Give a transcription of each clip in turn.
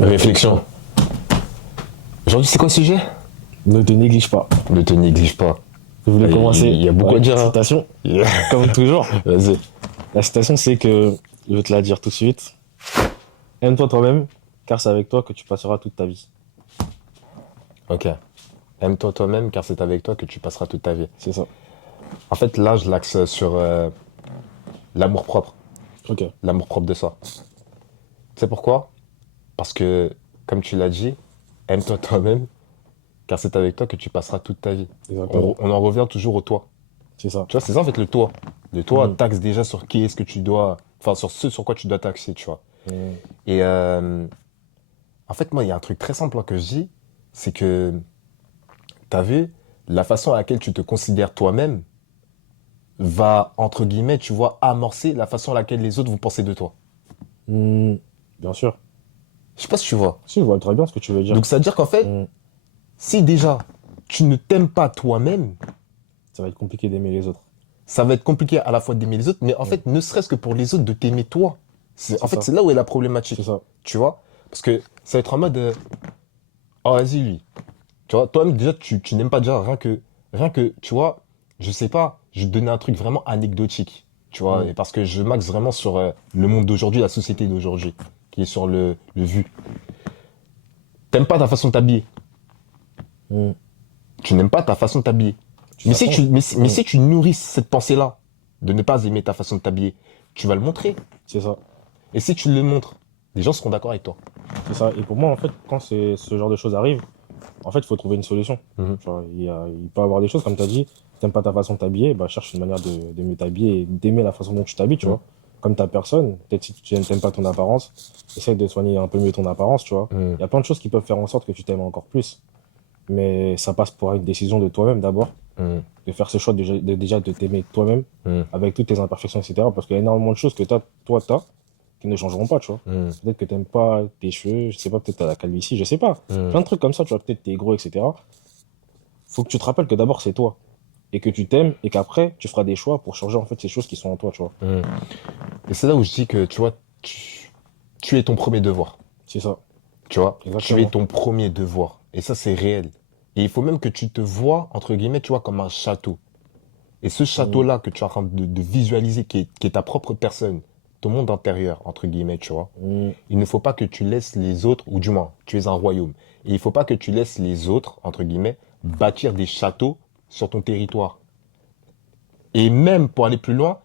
Réflexion. Aujourd'hui, c'est quoi le sujet? Ne te néglige pas. Ne te néglige pas. Je voulais commencer. Il y a beaucoup à par une dire. Hein. citation, comme toujours. Vas-y. La citation, c'est que, je vais te la dire tout de suite. Aime-toi toi-même, car c'est avec toi que tu passeras toute ta vie. Ok. Aime-toi toi-même, car c'est avec toi que tu passeras toute ta vie. C'est ça. En fait, là, je l'axe sur l'amour propre. Ok. L'amour propre de soi. Tu sais pourquoi? Parce que, comme tu l'as dit, aime-toi toi-même, car c'est avec toi que tu passeras toute ta vie. Exactement. On en revient toujours au toi. C'est ça. Tu vois, c'est ça en fait le toi. Le toi Mm. taxe déjà sur qui est-ce que tu dois. Enfin, sur ce sur quoi tu dois taxer, tu vois. Mm. Et en fait, moi, il y a un truc très simple hein, que je dis, c'est que, t'as vu, la façon à laquelle tu te considères toi-même va, entre guillemets, tu vois, amorcer la façon à laquelle les autres vont penser de toi. Mm. Bien sûr. Je sais pas si tu vois. Si, je vois très bien ce que tu veux dire. Donc, ça veut dire qu'en fait, Mm. si déjà, tu ne t'aimes pas toi-même, Ça va être compliqué d'aimer les autres. ça va être compliqué à la fois d'aimer les autres, mais en Mm. fait, ne serait-ce que pour les autres, de t'aimer toi. En C'est fait, ça. c'est là où est la C'est problématique. ça. Tu vois? Parce que ça va être en mode, oh, vas-y, lui. Tu vois, toi-même, déjà, tu n'aimes pas déjà rien que, tu vois, je sais pas, je vais te donner un truc vraiment anecdotique, tu vois, Mm. et parce que je m'axe vraiment sur le monde d'aujourd'hui, la société d'aujourd'hui, qui est sur le vu. T'aimes pas ta façon de t'habiller. Mm. Tu n'aimes pas ta façon de t'habiller. Tu t'attends. Mais Mm. si tu nourris cette pensée-là, de ne pas aimer ta façon de t'habiller, tu vas le montrer. C'est ça. Et si tu le montres, les gens seront d'accord avec toi. C'est ça. Et pour moi, en fait, quand ce genre de choses arrive, en fait, il faut trouver une solution. Mhm. Tu vois, il peut y avoir des choses, comme tu as dit, t'aimes pas ta façon de t'habiller, bah, cherche une manière de mieux t'habiller et d'aimer la façon dont tu t'habilles, tu Mhm. vois. Comme ta personne, peut-être si tu n'aimes pas ton apparence, essaye de soigner un peu mieux ton apparence, tu vois. Mhm. Il y a plein de choses qui peuvent faire en sorte que tu t'aimes encore plus. Mais ça passe par une décision de toi-même d'abord, Mhm. de faire ce choix déjà de t'aimer toi-même, Mhm. avec toutes tes imperfections, etc. Parce qu'il y a énormément de choses que toi, t'as, qui ne changeront pas, tu vois. Mhm. Peut-être que t'aimes pas tes cheveux, je sais pas, peut-être t'as la calvitie, je sais pas. Mhm. Plein de trucs comme ça, tu vois, peut-être t'es gros, etc. Faut que tu te rappelles que d'abord c'est toi. Et que tu t'aimes, et qu'après, tu feras des choix pour changer en fait ces choses qui sont en toi, tu vois. Mhm. Et c'est là où je dis que, tu vois, tu es ton premier devoir. C'est ça. Tu vois, tu es Exactement. ton premier devoir. Et ça, c'est réel. Et il faut même que tu te vois, entre guillemets, tu vois, comme un château. Et ce Mm. château-là que tu es en train de visualiser, qui est ta propre personne, ton monde intérieur, entre guillemets, tu vois, Mm. il ne faut pas que tu laisses les autres, ou du moins, tu es un royaume. Et il ne faut pas que tu laisses les autres, entre guillemets, bâtir des châteaux sur ton territoire. Et même, pour aller plus loin,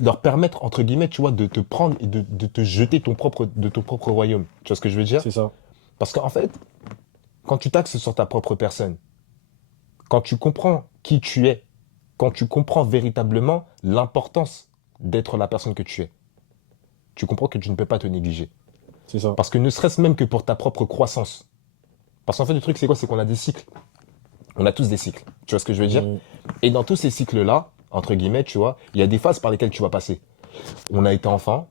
leur permettre, entre guillemets, tu vois, de te prendre et de te jeter de ton propre royaume. Tu vois ce que je veux dire? C'est ça. Parce qu'en fait, quand tu taxes sur ta propre personne, quand tu comprends qui tu es, quand tu comprends véritablement l'importance d'être la personne que tu es, tu comprends que tu ne peux pas te négliger. C'est ça. Parce que ne serait-ce même que pour ta propre croissance. Parce qu'en fait, le truc, c'est quoi? C'est qu'on a des cycles. On a tous des cycles. Tu vois ce que je veux dire? Mm. Et dans tous ces cycles-là, entre guillemets, tu vois, il y a des phases par lesquelles tu vas passer. On a été enfant,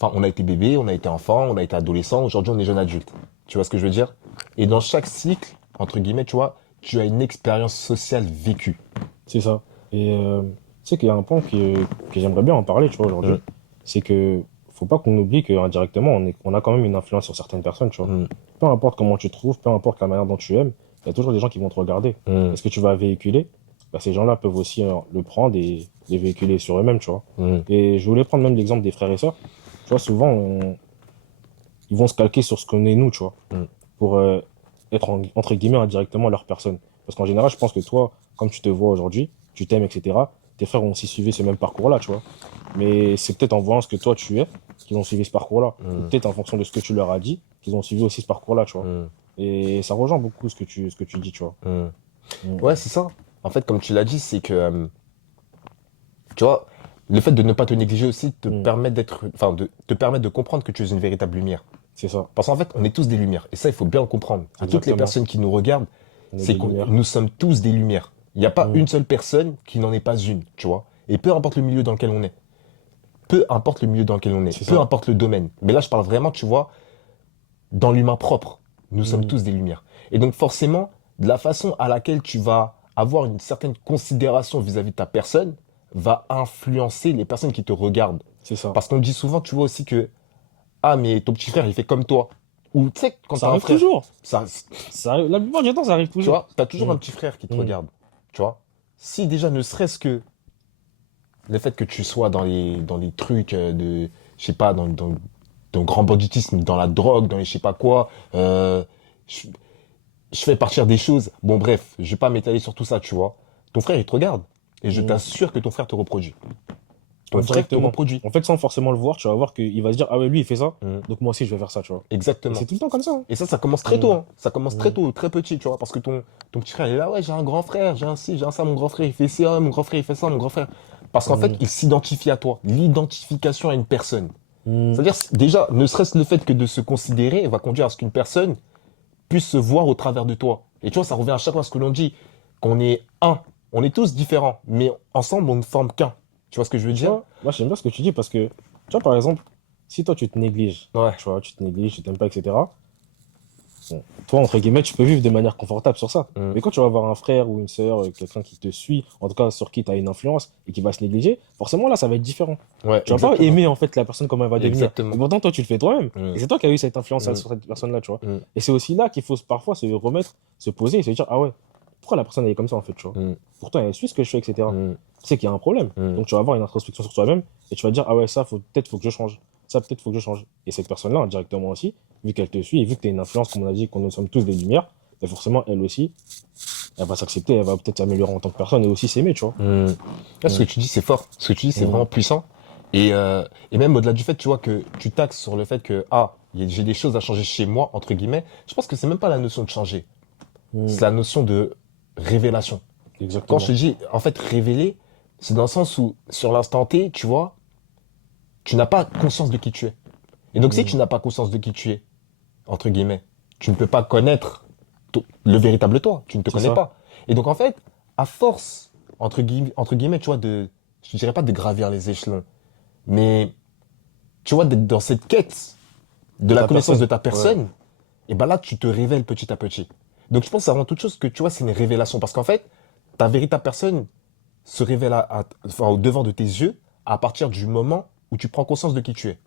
enfin, on a été bébé, on a été enfant, on a été adolescent, aujourd'hui, on est jeune adulte. Tu vois ce que je veux dire? Et dans chaque cycle, entre guillemets, tu vois, tu as une expérience sociale vécue. C'est ça. Et tu sais qu'il y a un point que j'aimerais bien en parler, tu vois, Mm. aujourd'hui. C'est que faut pas qu'on oublie qu'indirectement, on a quand même une influence sur certaines personnes, tu vois. Mm. Peu importe comment tu te trouves, peu importe la manière dont tu aimes, il y a toujours des gens qui vont te regarder. Mm. Et ce que tu vas véhiculer, bah, ces gens-là peuvent aussi le prendre et les véhiculer sur eux-mêmes, tu vois. Mm. Et je voulais prendre même l'exemple des frères et sœurs. Tu vois, souvent, ils vont se calquer sur ce qu'on est nous, tu vois, Mm. pour être, entre guillemets, indirectement leur personne. Parce qu'en général, je pense que toi, comme tu te vois aujourd'hui, tu t'aimes, etc., tes frères ont aussi suivi ce même parcours-là, tu vois. Mais c'est peut-être en voyant ce que toi tu es qu'ils ont suivi ce parcours-là. Ou Mm. peut-être en fonction de ce que tu leur as dit qu'ils ont suivi aussi ce parcours-là, tu vois. Mm. Et ça rejoint beaucoup ce que tu dis, tu vois. Mm. Mm. Ouais, c'est ça. En fait, comme tu l'as dit, c'est que, tu vois, le fait de ne pas te négliger aussi te Mm. permet te permet de comprendre que tu es une véritable lumière. C'est ça, Parce qu'en fait, on est tous des lumières. Et ça, il faut bien le comprendre. À toutes les exactement. personnes qui nous regardent, On est c'est des que lumières. nous sommes tous des lumières. Il n'y a pas Mm. une seule personne qui n'en est pas une, tu vois. Et peu importe le milieu dans lequel on est. Peu importe le milieu dans lequel on est. C'est Peu ça. importe le domaine. Mais là, je parle vraiment, tu vois, dans l'humain propre. Nous sommes Mm. tous des lumières. Et donc, forcément, de la façon à laquelle tu vas avoir une certaine considération vis-à-vis de ta personne va influencer les personnes qui te regardent. C'est ça. Parce qu'on dit souvent, tu vois aussi que ah, mais ton petit frère, il fait comme toi. Ou tu sais, quand Ça t'as un arrive frère, toujours. ça, La plupart du temps, ça arrive tu toujours. vois, t'as toujours Mm. un petit frère qui te Mm. regarde. Tu vois, si déjà ne serait-ce que le fait que tu sois dans les trucs de, je sais pas, dans le grand banditisme, dans la drogue, dans les je sais pas quoi, je, je fais partir des choses. Bon, bref, je vais pas m'étaler sur tout ça, tu vois. Ton frère, il te regarde. Et je Mm. t'assure que ton frère te reproduit. Ton frère te Indirectement. reproduit. En fait, sans forcément le voir, tu vas voir qu'il va se dire, ah ouais, lui, il fait ça, Mm. donc moi aussi, je vais faire ça, tu vois. Et Exactement. c'est tout le temps comme ça. Et ça commence très Mm. tôt, hein. Ça commence très Mm. tôt, très petit, tu vois. Parce que ton petit frère, il est là, ouais, j'ai un grand frère, j'ai un ci, j'ai un ça, mon grand frère, il fait ça, mon grand frère, il fait ça, mon grand frère. Parce qu'en fait, Mm. il s'identifie à toi. L'identification à une personne. Mm. C'est-à-dire, déjà, ne serait-ce le fait que de se considérer va conduire à ce qu'une personne puisse se voir au travers de toi. Et tu vois, ça revient à chaque fois à ce que l'on dit, qu'on est un. On est tous différents, mais ensemble, on ne forme qu'un. Tu vois ce que je veux Tu dire? vois, moi, j'aime bien ce que tu dis parce que, tu vois, par exemple, si toi, tu te négliges, Ouais. tu vois, tu te négliges, tu t'aimes pas, etc. Bon, toi, entre guillemets, tu peux vivre de manière confortable sur ça. Mm. Mais quand tu vas avoir un frère ou une sœur, quelqu'un qui te suit, en tout cas sur qui tu as une influence et qui va se négliger, forcément là, ça va être différent. Ouais, Tu vas pas exactement. aimer en fait la personne comme elle va devenir. Exactement. Et pourtant, toi, tu le fais toi-même. Mm. Et c'est toi qui as eu cette influence Mm. sur cette personne-là, tu vois. Mm. Et c'est aussi là qu'il faut parfois se remettre, se poser et se dire, ah ouais, pourquoi la personne elle est comme ça en fait, tu vois. Mm. Pourtant, elle suit ce que je fais, etc. Mm. Tu sais qu'il y a un problème. Mm. Donc tu vas avoir une introspection sur toi-même et tu vas dire, ah ouais, ça, peut-être faut que je change. Ça, peut-être faut que je change. Et cette personne-là, indirectement aussi, vu qu'elle te suit et vu que tu es une influence, comme on a dit, qu'on nous sommes tous des lumières, et forcément, elle aussi, elle va s'accepter, elle va peut-être s'améliorer en tant que personne et aussi s'aimer, tu vois. Mm. Là, ce Mm. que tu dis, c'est fort. Ce que tu dis, c'est Mm. vraiment puissant. Et même au-delà du fait, tu vois, que tu taxes sur le fait que, ah, j'ai des choses à changer chez moi, entre guillemets, je pense que c'est même pas la notion de changer. Mm. C'est la notion de révélation. Quand Exactement. je te dis, en fait, révéler, c'est dans le sens où, sur l'instant T, tu vois, tu n'as pas conscience de qui tu es. Et donc, si Mm. tu n'as pas conscience de qui tu es, entre guillemets, tu ne peux pas connaître le véritable toi. Tu ne te C'est connais ça. pas. Et donc, en fait, à force, entre guillemets, tu vois, je dirais pas de gravir les échelons, mais, tu vois, d'être dans cette quête de la Ta connaissance personne. de ta personne, et ben là, tu te révèles petit à petit. Donc, je pense avant toute chose que, tu vois, c'est une révélation. Parce qu'en fait, ta véritable personne se révèle enfin, au devant de tes yeux à partir du moment où tu prends conscience de qui tu es.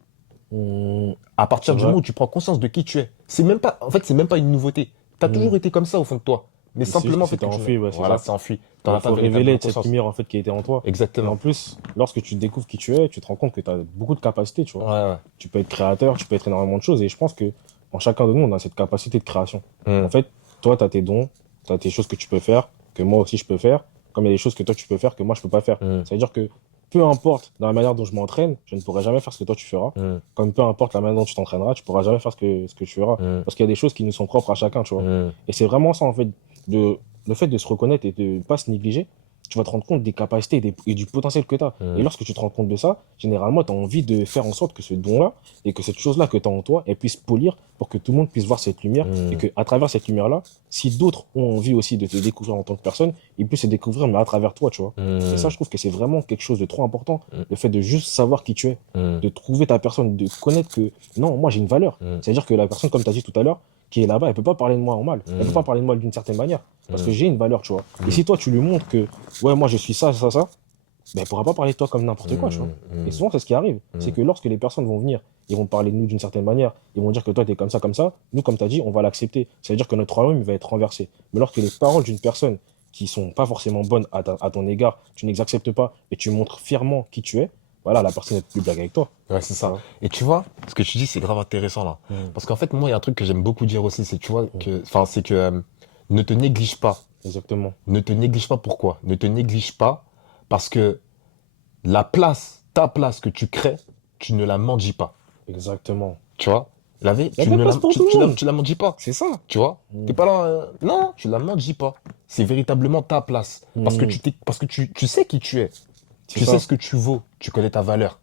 Mm. À partir C'est du vrai. moment où tu prends conscience de qui tu es. C'est même pas, en fait, c'est même pas une nouveauté. T'as Mm. toujours été comme ça au fond de toi. Mais C'est juste simplement, en que fait, c'était que tu enfui, n'as- ouais, c'est voilà, ça. c'est enfui. T'en as Il pas faut révéler véritablement cette conscience. lumière en fait qui était en toi. Et en Exactement. plus, lorsque tu découvres qui tu es, tu te rends compte que tu as beaucoup de capacités, tu vois. Ouais, ouais. Tu peux être créateur, tu peux être énormément de choses. Et je pense que en chacun de nous, on a cette capacité de création. Mm. En fait, toi, tu as tes dons, tu as tes choses que tu peux faire, que moi aussi je peux faire, comme il y a des choses que toi tu peux faire, que moi je peux pas faire. Mm. Ça veut dire que peu importe dans la manière dont je m'entraîne, je ne pourrai jamais faire ce que toi tu feras. Mm. Comme peu importe la manière dont tu t'entraîneras, tu pourras jamais faire ce que tu feras. Mm. Parce qu'il y a des choses qui nous sont propres à chacun, tu vois. Mm. Et c'est vraiment ça, en fait, le fait de se reconnaître et de ne pas se négliger, tu vas te rendre compte des capacités et du potentiel que tu as. Mm. Et lorsque tu te rends compte de ça, généralement, tu as envie de faire en sorte que ce don-là et que cette chose-là que tu as en toi, elle puisse polir pour que tout le monde puisse voir cette lumière Mm. et qu'à travers cette lumière-là, si d'autres ont envie aussi de te découvrir en tant que personne, ils puissent se découvrir, mais à travers toi, tu vois. Mm. Et ça, je trouve que c'est vraiment quelque chose de trop important. Mm. Le fait de juste savoir qui tu es, Mm. de trouver ta personne, de connaître que non, moi j'ai une valeur. Mm. C'est-à-dire que la personne, comme tu as dit tout à l'heure, qui est là-bas, elle peut pas parler de moi en mal. Elle peut Mm. pas parler de moi d'une certaine manière. Parce que Mm. j'ai une valeur, tu vois. Mm. Et si toi, tu lui montres que, ouais, moi je suis ça, ça, ça, ben, elle pourra pas parler de toi comme n'importe quoi, tu vois. Mm. Et souvent, c'est ce qui arrive. Mm. C'est que lorsque les personnes vont venir, ils vont parler de nous d'une certaine manière, ils vont dire que toi, tu es comme ça, nous, comme tu as dit, on va l'accepter. Ça veut dire que notre royaume, il va être renversé. Mais lorsque les paroles d'une personne qui sont pas forcément bonnes à ton égard, tu ne les acceptes pas et tu montres fièrement qui tu es, voilà, la personne n'est plus blague avec toi. Ouais, c'est ça. Ouais. Et tu vois, ce que tu dis, c'est grave intéressant là. Mm. Parce qu'en fait, moi, il y a un truc que j'aime beaucoup dire aussi, c'est tu vois que, enfin, c'est que ne te néglige pas. Exactement. Ne te néglige pas. Pourquoi? Ne te néglige pas parce que ta place que tu crées, tu ne la mendies pas. Exactement. Tu vois? Y a de la place pour tout le monde. Tu la mendies pas. C'est ça. Tu vois? Mm. T'es pas là. Non, tu la mendies pas. C'est véritablement ta place. Parce que Mm. parce que tu sais qui tu es. C'est Tu ça. sais ce que tu vaux. Tu connais ta valeur.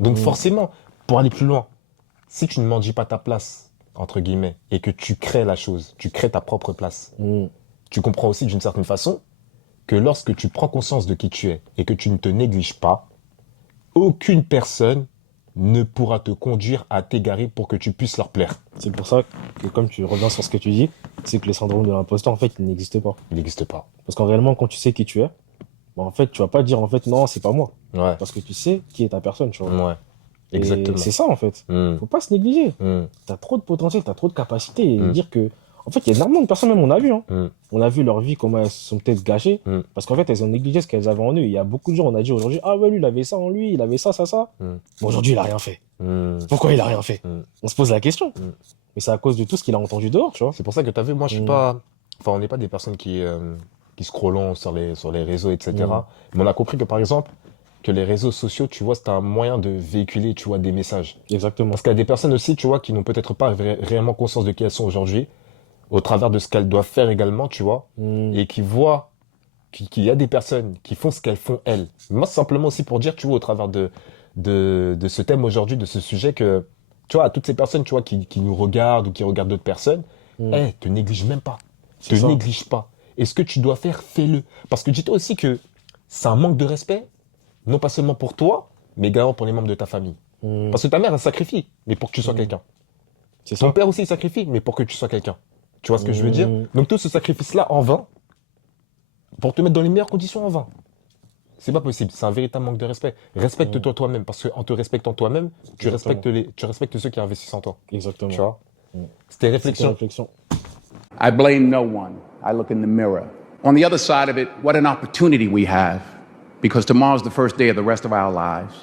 Donc Mm. forcément, pour aller plus loin, si tu ne mendies pas ta place, entre guillemets, et que tu crées la chose, tu crées ta propre place, Mm. tu comprends aussi d'une certaine façon que lorsque tu prends conscience de qui tu es et que tu ne te négliges pas, aucune personne ne pourra te conduire à t'égarer pour que tu puisses leur plaire. C'est pour ça que, comme tu reviens sur ce que tu dis, c'est que le syndrome de l'imposteur, en fait, il n'existe pas. Il n'existe pas. Parce qu'en réellement, quand tu sais qui tu es, bah, en fait, tu vas pas dire, en fait, non, c'est pas moi. Ouais. Parce que tu sais qui est ta personne, tu vois. Ouais. Et Exactement. c'est ça, en fait. Faut pas se négliger. Mm. T'as trop de potentiel, t'as trop de capacité. Et dire que, en fait, il y a énormément de personnes, même on a vu, hein. On a vu leur vie, comment elles se sont peut-être gâchées, parce qu'en fait, elles ont négligé ce qu'elles avaient en eux. Il y a beaucoup de gens, on a dit aujourd'hui, ah ouais, lui, il avait ça en lui, il avait ça, ça, ça. Mais aujourd'hui, il a rien fait. Pourquoi il a rien fait? On se pose la question. Mais c'est à cause de tout ce qu'il a entendu dehors, tu vois. C'est pour ça que tu as vu, moi, je suis pas. Enfin, on n'est pas des personnes qui scrollons sur les réseaux, etc. Mais on a compris que, par exemple, que les réseaux sociaux, tu vois, c'est un moyen de véhiculer, tu vois, des messages. Exactement. Parce qu'il y a des personnes aussi, tu vois, qui n'ont peut-être pas réellement conscience de qui elles sont aujourd'hui, au travers de ce qu'elles doivent faire également, tu vois, et qui voient qu'il y a des personnes qui font ce qu'elles font elles. Moi, c'est simplement aussi pour dire, tu vois, au travers de ce thème aujourd'hui, de ce sujet, que, tu vois, à toutes ces personnes, tu vois, qui nous regardent ou qui regardent d'autres personnes, te néglige même pas. Te ça. néglige pas. Et ce que tu dois faire, fais-le. Parce que dis-toi aussi que c'est un manque de respect, non pas seulement pour toi, mais également pour les membres de ta famille. Parce que ta mère, elle sacrifie, mais pour que tu sois quelqu'un. C'est Ton ça. père aussi, il sacrifie, mais pour que tu sois quelqu'un. Tu vois ce que je veux dire? Donc tout ce sacrifice-là en vain, pour te mettre dans les meilleures conditions en vain. C'est pas possible, c'est un véritable manque de respect. Respecte-toi toi-même, parce qu'en te respectant toi-même, tu respectes ceux qui investissent en toi. Exactement. Tu vois? C'était C'était réflexion. réflexion. I blame no one. I look in the mirror. On the other side of it, what an opportunity we have, because tomorrow's the first day of the rest of our lives.